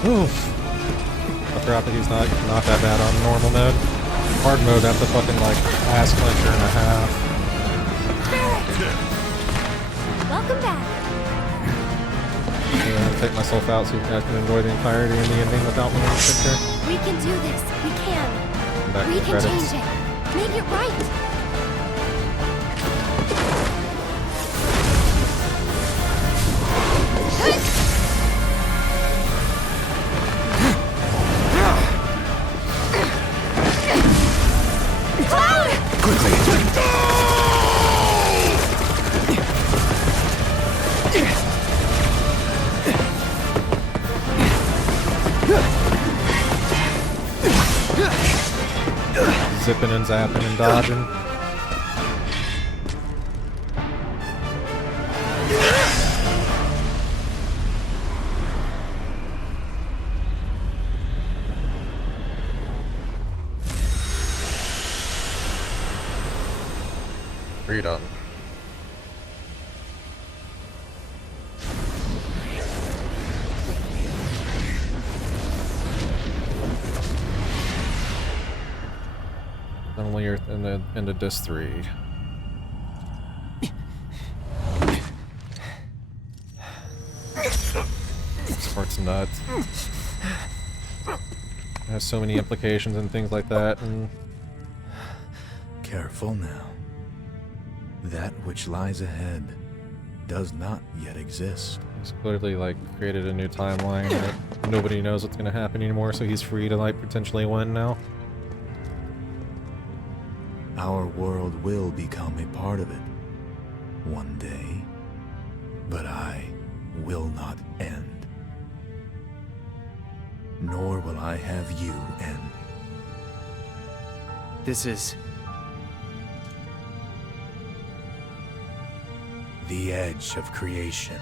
Oof. I forgot that he's not that bad on normal mode. Hard mode, that's a fucking like ass clencher and a half. Welcome back. I'm gonna take myself out so you guys can enjoy the entirety of the ending without me in the picture. We can do this. We can. Back We to the can credits. change it. Make it right. Zipping and zapping and dodging. Freedom. Only Earth into Disc 3. This part's nuts. It has so many implications and things like that, and Careful now. That which lies ahead does not yet exist. he's clearly like created a new timeline that nobody knows what's gonna happen anymore, so he's free to like potentially win now. Our world will become a part of it one day, but I will not end. Nor will I have you end. This is... The edge of creation.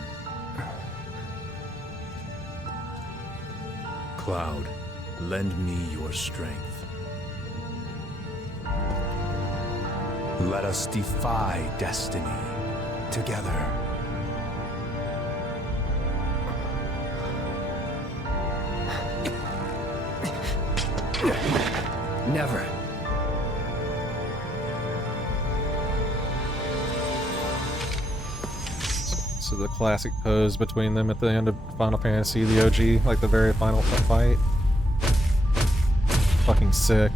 Cloud, lend me your strength. Let us defy destiny together. never. So the classic pose between them at the end of Final Fantasy, the OG, like the very final fight. Fucking sick.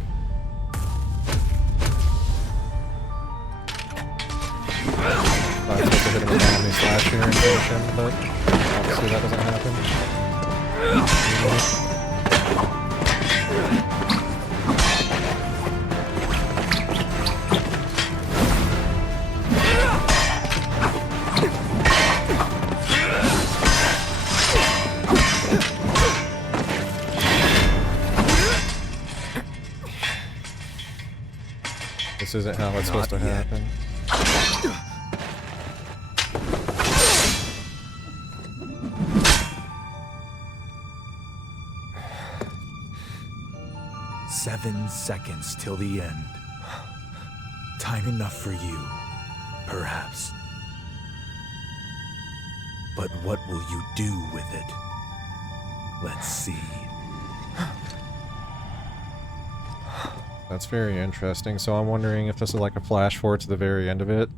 I was supposed to hit him with Omni Slash here and finish him, but obviously that doesn't happen. This isn't how it's supposed to happen. 7 seconds till the end. Time enough for you, perhaps. But what will you do with it? Let's see. That's very interesting. So I'm wondering if this is like a flash forward to the very end of it.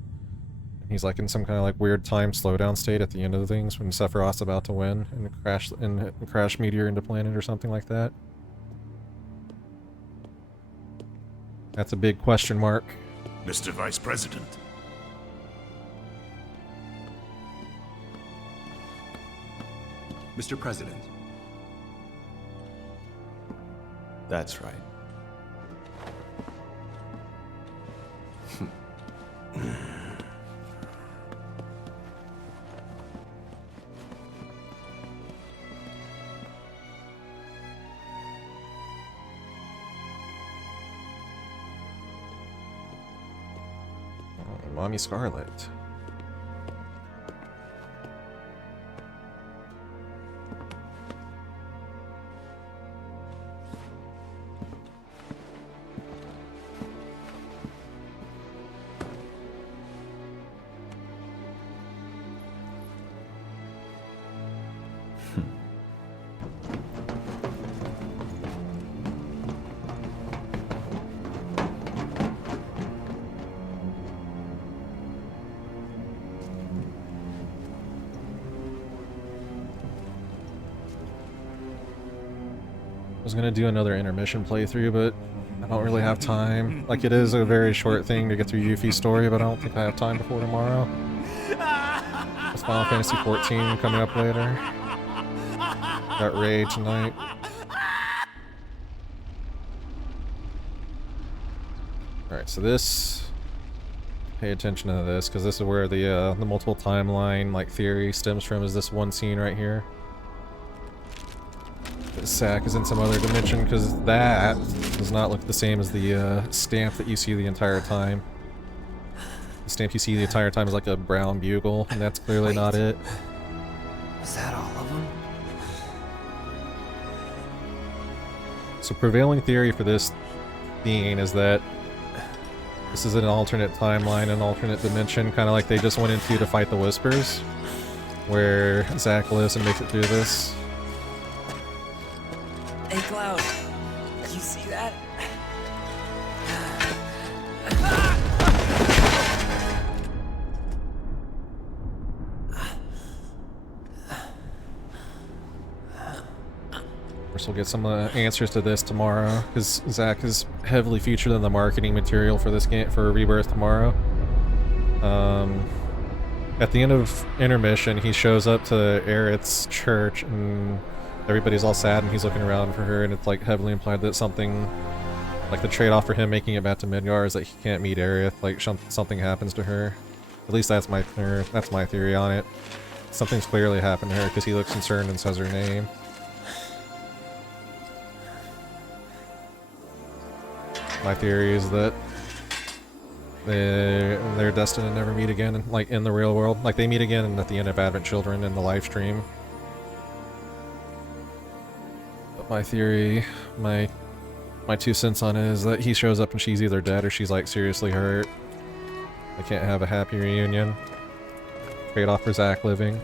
He's like in some kind of like weird time slowdown state at the end of the things when Sephiroth's about to win and crash meteor into planet or something like that. That's a big question mark. Mr. Vice President. Mr. President. That's right. Mommy Scarlet. was gonna do another intermission playthrough, but I don't really have time. Like, it is a very short thing to get through Yuffie's story, but I don't think I have time before tomorrow. It's Final Fantasy XIV coming up later. Got Raid tonight. Alright, so this... Pay attention to this, because this is where the multiple timeline, like, theory stems from, is this one scene right here. Zack is in some other dimension, because that does not look the same as the stamp that you see the entire time. The stamp you see the entire time is like a brown bugle, and that's clearly not it. Is that all of them? So prevailing theory for this scene is that this is an alternate timeline, an alternate dimension, kind of like they just went into to fight the Whispers, where Zack lives and makes it through this. Hey, Cloud. You see that? Of course, we'll get some answers to this tomorrow, because Zack is heavily featured in the marketing material for this game, for Rebirth tomorrow. At the end of intermission, he shows up to Aerith's church, and everybody's all sad, and he's looking around for her, and it's like heavily implied that something, like the trade-off for him making it back to Midgar is that he can't meet Aerith, like something happens to her. At least that's my theory on it. Something's clearly happened to her, because he looks concerned and says her name. My theory is that they're destined to never meet again, like in the real world. Like they meet again at the end of Advent Children in the live stream. But my theory, my 2 cents on it is that he shows up and she's either dead or she's like seriously hurt. They can't have a happy reunion. Trade off for Zack living.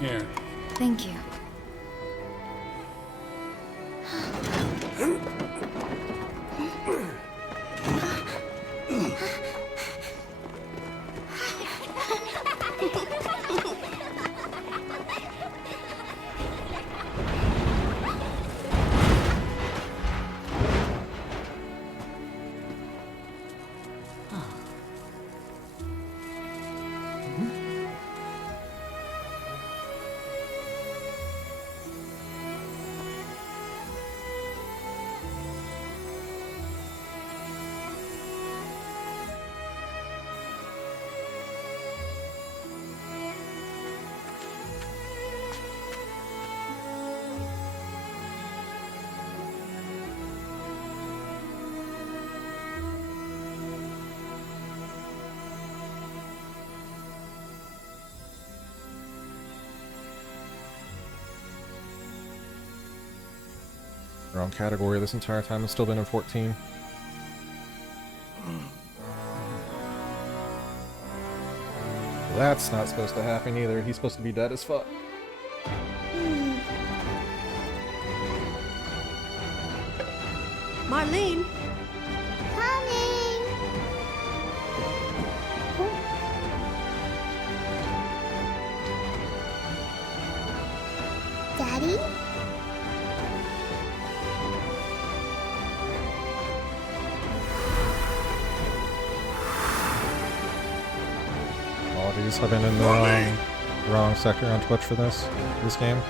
Here. Thank you. Wrong category this entire time. I've still been in 14. That's not supposed to happen either. He's supposed to be dead as fuck. Marlene? Coming! Daddy? Apologies, I've been in the wrong sector on Twitch for this game.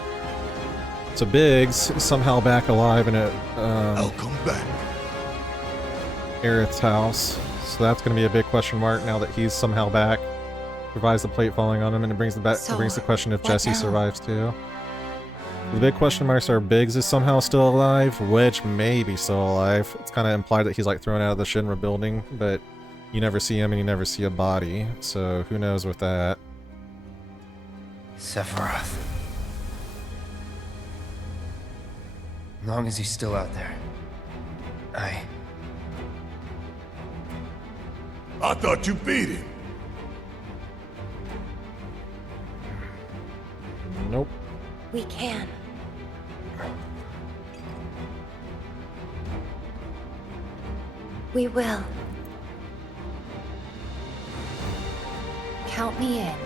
So Biggs is somehow back alive in I'll come back. Aerith's house. So that's going to be a big question mark now that he's somehow back. Survives the plate falling on him, and it brings the question if what Jesse now? survives too. The big question marks are Biggs is somehow still alive, Wedge may be still alive. It's kind of implied that he's like thrown out of the Shinra building, but you never see him and you never see a body, so who knows with that. Sephiroth. As long as he's still out there. I thought you beat him. Nope. We can. We will. Count me in.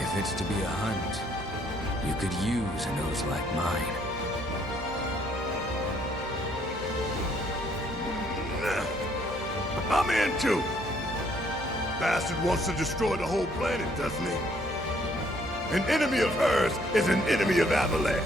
If it's to be a hunt, you could use a nose like mine. I'm in too. Bastard wants to destroy the whole planet, doesn't he? An enemy of hers is an enemy of Avalanche.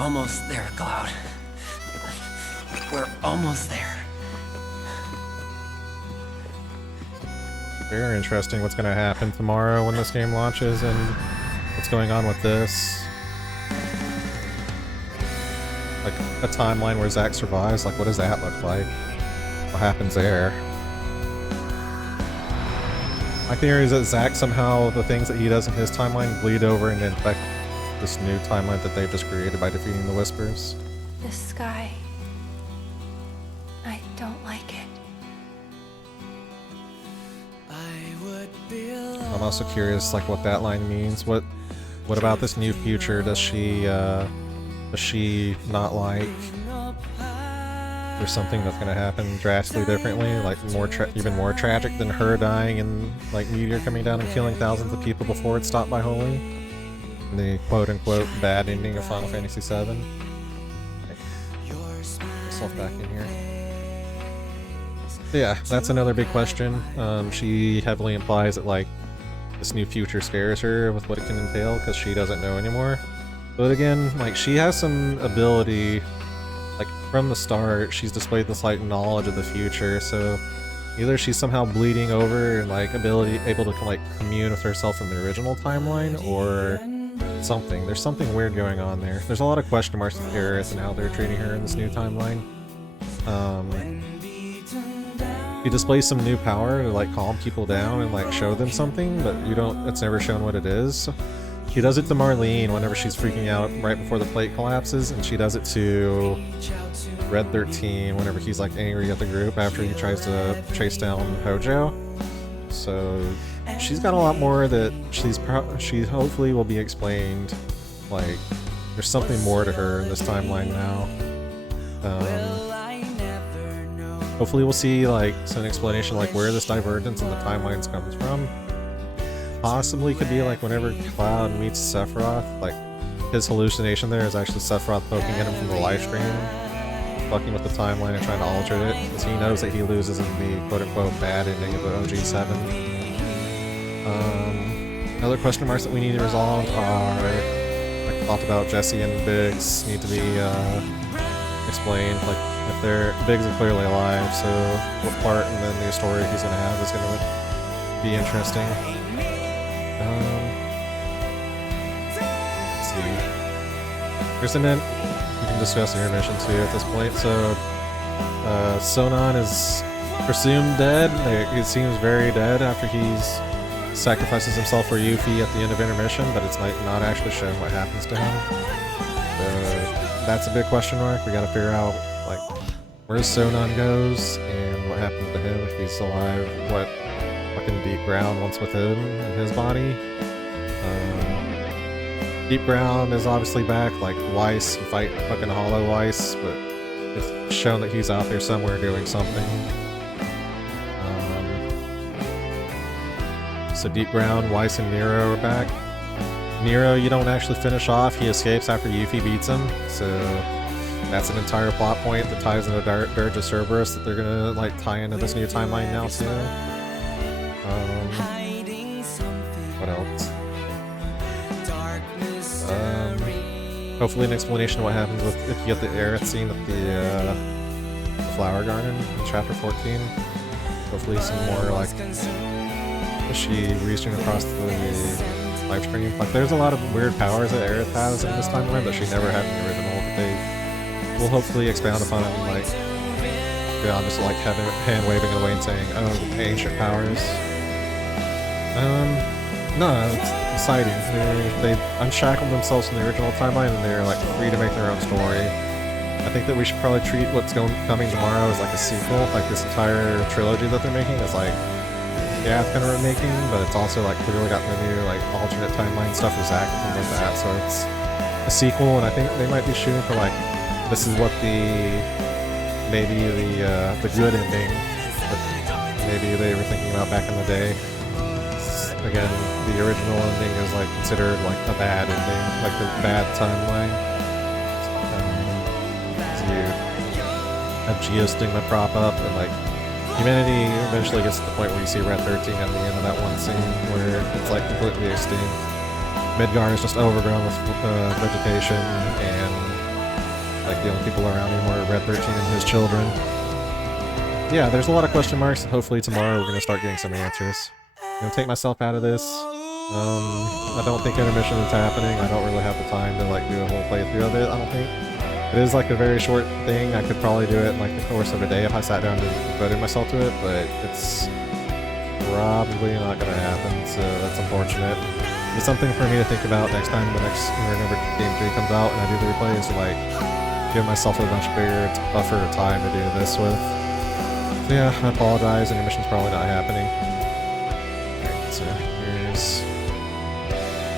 Almost there, Cloud. We're almost there. Very interesting what's going to happen tomorrow when this game launches and what's going on with this. Like, a timeline where Zack survives, like, what does that look like? What happens there? My theory is that Zack somehow, the things that he does in his timeline bleed over and infect this new timeline that they've just created by defeating the Whispers. The sky. I don't like it. I'm also curious, like, what that line means. What about this new future does she not like? There's something that's gonna happen drastically differently, like even more tragic than her dying and like meteor coming down and killing thousands of people before it stopped by Holy. The quote-unquote bad ending of Final Fantasy VII. Myself back in here. But yeah, that's another big question. She heavily implies that like this new future scares her with what it can entail because she doesn't know anymore. But again, like she has some ability, like from the start, she's displayed this like knowledge of the future. So either she's somehow bleeding over and like able to like commune with herself in the original timeline, or something. There's something weird going on there. There's a lot of question marks with Aerith and how they're treating her in this new timeline. He displays some new power to like calm people down and like show them something, but it's never shown what it is. He does it to Marlene whenever she's freaking out right before the plate collapses, and she does it to Red 13 whenever he's like angry at the group after he tries to chase down Hojo. So she's got a lot more that she hopefully will be explained. Like there's something more to her in this timeline now. Hopefully we'll see like some explanation like where this divergence in the timelines comes from. Possibly could be like whenever Cloud meets Sephiroth, like his hallucination there is actually Sephiroth poking at him from the live stream, fucking with the timeline and trying to alter it, because he knows that he loses in the quote-unquote bad ending of the OG7. Other question marks that we need to resolve are, like I talked about, Jesse and Biggs need to be explained. Like if Biggs is clearly alive, so what part in the new story he's gonna have is gonna be interesting. Let's see. Here's an end. We can discuss the intermission too at this point. So Sonon is presumed dead. He seems very dead after he's sacrifices himself for Yuffie at the end of intermission, but it's like not actually shown what happens to him. That's a big question mark. We gotta figure out like where Sonon goes and what happens to him if he's alive. What fucking Deep Ground wants with him and his body. Deep Ground is obviously back, like Weiss, you fight fucking Hollow Weiss, but it's shown that he's out there somewhere doing something. So Deep Ground, Weiss, and Nero are back. Nero, you don't actually finish off. He escapes after Yuffie beats him. So that's an entire plot point that ties into Dirge of Cerberus that they're gonna like tie into this new timeline now too. What else? Hopefully an explanation of what happens with if you get the Aerith scene at the Flower Garden in Chapter 14. Hopefully some more like she reaching across the live stream. Like there's a lot of weird powers that Aerith has in this timeline that she never had in the original that they will hopefully expound upon, like beyond just like having hand waving it away and saying, oh, ancient powers. No, it's exciting. They unshackled themselves in the original timeline and they're like free to make their own story. I think that we should probably treat what's coming tomorrow as like a sequel, like this entire trilogy that they're making is like, yeah, it's kind of remaking, but it's also like clearly got the new like alternate timeline stuff with Zack and things like that, so it's a sequel, and I think they might be shooting for like, this is what maybe the good ending that maybe they were thinking about back in the day. Again, the original ending is like considered like a bad ending, like the bad timeline. You have geostigma prop up, and like humanity eventually gets to the point where you see Red 13 at the end of that one scene where it's like completely extinct. Midgar is just overgrown with vegetation, and like the only people around him are Red 13 and his children. Yeah, there's a lot of question marks, and hopefully tomorrow we're gonna start getting some answers. I'm gonna take myself out of this. I don't think intermission is happening. I don't really have the time to like do a whole playthrough of it, I don't think. It is like a very short thing. I could probably do it in like the course of a day if I sat down and devoted myself to it, but it's probably not gonna happen, so that's unfortunate. It's something for me to think about next time whenever Game 3 comes out and I do the replay, is to like give myself a much bigger buffer of time to do this with. So yeah, I apologize, intermission's probably not happening. Alright, so here's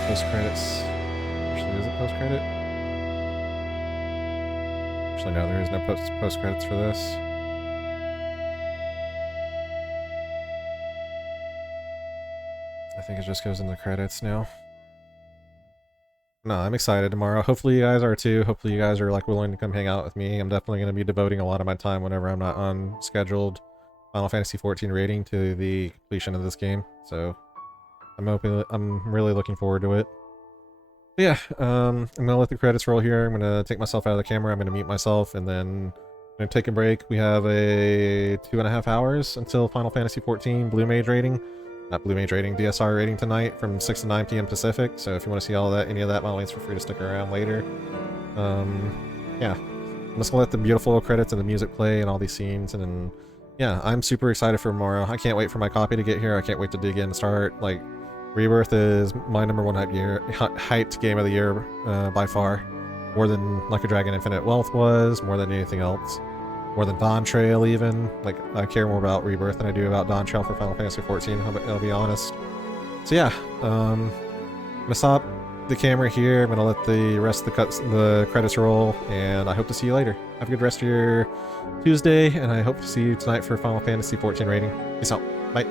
post-credits. Actually, is it post-credit? Actually, no, there is no post-credits for this. I think it just goes into the credits now. No, I'm excited tomorrow. Hopefully you guys are too. Hopefully you guys are like willing to come hang out with me. I'm definitely going to be devoting a lot of my time whenever I'm not on scheduled Final Fantasy XIV rating to the completion of this game. So I'm really looking forward to it. But yeah, I'm gonna let the credits roll here. I'm gonna take myself out of the camera. I'm gonna mute myself, and then I'm gonna take a break. We have a 2.5 hours until Final Fantasy XIV Blue Mage rating. Not Blue Mage rating, DSR rating tonight from 6 to 9 p.m. Pacific. So if you want to see all that, any of that, by all means, feel free to stick around later. Yeah, I'm just gonna let the beautiful credits and the music play and all these scenes, and then, yeah, I'm super excited for tomorrow. I can't wait for my copy to get here. I can't wait to dig in and start. Like, Rebirth is my #1 hyped game of the year by far. More than Like a Dragon Infinite Wealth was, more than anything else. More than Dawn Trail even. Like, I care more about Rebirth than I do about Dawn Trail for Final Fantasy XIV, I'll be honest. So yeah, I'm gonna stop the camera here. I'm gonna let the rest of the credits roll, and I hope to see you later. Have a good rest of your Tuesday, and I hope to see you tonight for Final Fantasy XIV rating. Peace out. Bye.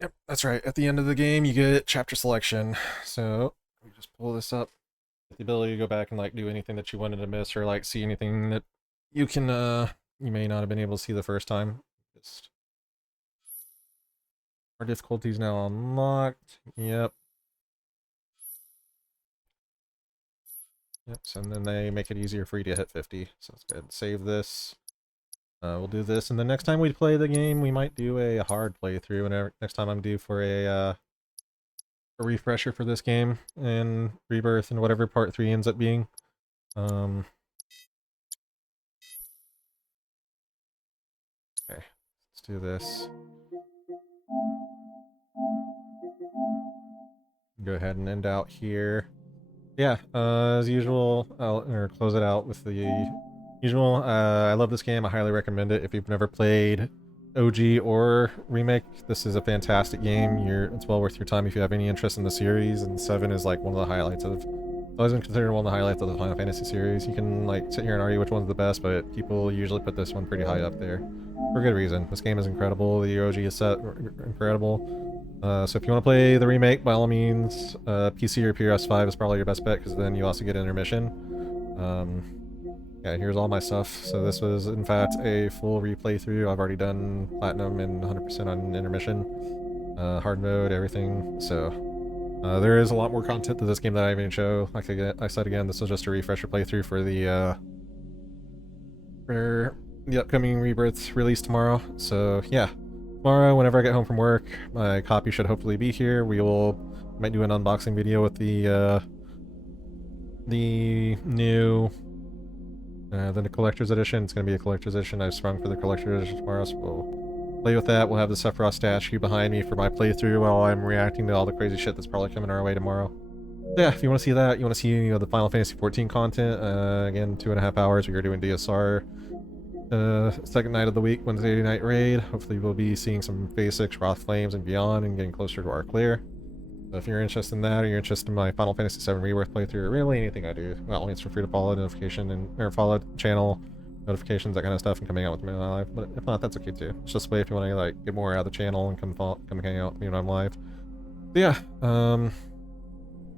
Yep, that's right. At the end of the game, you get chapter selection. So we just pull this up. The ability to go back and like do anything that you wanted to miss or like see anything that you can you may not have been able to see the first time. Just our difficulties now unlocked. Yep. Yep, so, and then they make it easier for you to hit 50. So let's go ahead and save this. We'll do this, and the next time we play the game, we might do a hard playthrough. Whenever next time I'm due for a refresher for this game and Rebirth and whatever part 3 ends up being. Okay, let's do this. Go ahead and end out here. Yeah, as usual, I'll close it out with the usual. I love this game. I highly recommend it. If you've never played OG or Remake, this is a fantastic game. It's well worth your time if you have any interest in the series, and 7 is like one of the highlights of... It's always been considered one of the highlights of the Final Fantasy series. You can like sit here and argue which one's the best, but people usually put this one pretty high up there. For good reason. This game is incredible. The OG is set incredible. So if you want to play the remake, by all means, PC or PS5 is probably your best bet, because then you also get intermission. Yeah, here's all my stuff. So this was, in fact, a full replay through. I've already done Platinum and 100% on intermission. Hard mode, everything. So there is a lot more content to this game that I even show. Like I said again, this was just a refresher playthrough for the upcoming Rebirth release tomorrow. So yeah. Tomorrow, whenever I get home from work, my copy should hopefully be here. Might do an unboxing video with the new the collector's edition. It's gonna be a collector's edition. I've sprung for the collector's edition tomorrow, so we'll play with that. We'll have the Sephiroth statue behind me for my playthrough while I'm reacting to all the crazy shit that's probably coming our way tomorrow. So yeah, if you want to see that, you want to see the Final Fantasy XIV content. Again, 2.5 hours. We are doing DSR. Second night of the week, Wednesday night raid. Hopefully we'll be seeing some phase 6 Wrath Flames and beyond and getting closer to our clear. So if you're interested in that, or you're interested in my Final Fantasy VII Rebirth playthrough, or really anything I do, well, it's free to follow follow channel notifications, that kind of stuff, and coming out with me when I'm live. But if not, that's okay too. It's just a way if you want to like get more out of the channel and come hang out with me when I'm live. So yeah,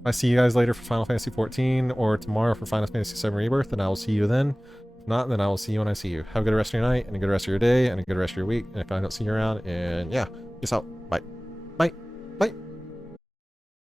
I see you guys later for Final Fantasy XIV, or tomorrow for Final Fantasy VII Rebirth, and I will see you then. Not, then I will see you when I see you. Have a good rest of your night, and a good rest of your day, and a good rest of your week. And if I don't see you around, and yeah, peace out. Bye.